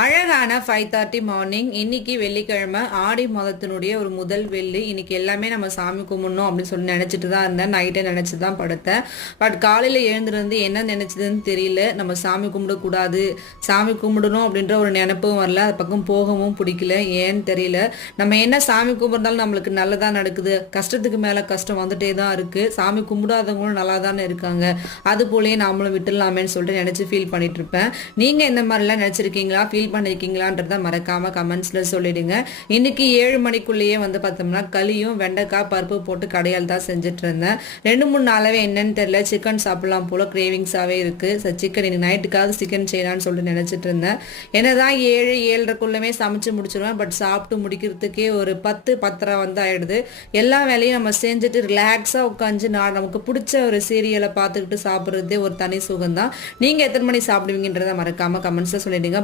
அழகான 5:30 மார்னிங். இன்னைக்கு வெள்ளிக்கிழமை, ஆடி மாதத்தினுடைய ஒரு முதல் வெள்ளி. இன்னைக்கு எல்லாமே நம்ம சாமி கும்பிடணும் அப்படின்னு சொல்லி நினைச்சிட்டு தான் இருந்தேன். நைட்டே நினைச்சு தான் படுத்தேன். பட் காலையில் எழுந்திருந்து என்ன நினைச்சதுன்னு தெரியல. நம்ம சாமி கும்பிடக்கூடாது, சாமி கும்பிடணும் அப்படின்ற ஒரு நினைப்பும் வரல. அது பக்கம் போகவும் பிடிக்கல, ஏன்னு தெரியல. நம்ம என்ன சாமி கும்பிட்றதாலும் நம்மளுக்கு நல்லதாக நடக்குது, கஷ்டத்துக்கு மேலே கஷ்டம் வந்துட்டே தான் இருக்கு. சாமி கும்பிடாதவங்களும் நல்லா தானே இருக்காங்க, அது போலயே நாமளும் விட்டுடலாமேன்னு சொல்லிட்டு நினைச்சு ஃபீல் பண்ணிட்டு இருப்பேன். நீங்க இந்த மாதிரிலாம் நினைச்சிருக்கீங்களா, ஃபீல் பண்ணிருக்கீங்களான்றத மறக்காம கமெண்ட்ஸ்ல சொல்லிடுங்க. இன்னைக்கு 7 மணிக்குள்ளேயே பார்த்தோம்னா களியும் வெண்டைக்காய் பருப்பு போட்டு கடையால் தான் செஞ்சுட்டு இருந்தேன். 2-3 நாளாவே என்னன்னு தெரியல, சிக்கன் சாப்பிடலாம் போல கிரேவிங்ஸாவே இருக்கு. சிக்கன் இன்னைக்கு நைட்டுக்காவது சிக்கன் செய்யலாம்னு சொல்லிட்டு நினைச்சிட்டு இருந்தேன். என்னதான் 7-7:30க்குள்ளமே சமைச்சு முடிச்சிருவேன். பட் சாப்பிட்டு முடிக்கிறதுக்கே ஒரு 10-10:30 ஆயிடுது. எல்லா வேலையும் நம்ம செஞ்சுட்டு ரிலாக்ஸா உட்காந்து நமக்கு பிடிச்ச ஒரு சீரியலை பார்த்துக்கிட்டு சாப்பிட்றதே ஒரு தனி சுகம் தான். நீங்க எத்தனை மணி சாப்பிடுவீங்கன்றத மறக்காம கமெண்ட்ஸ்ல சொல்லிடுங்க.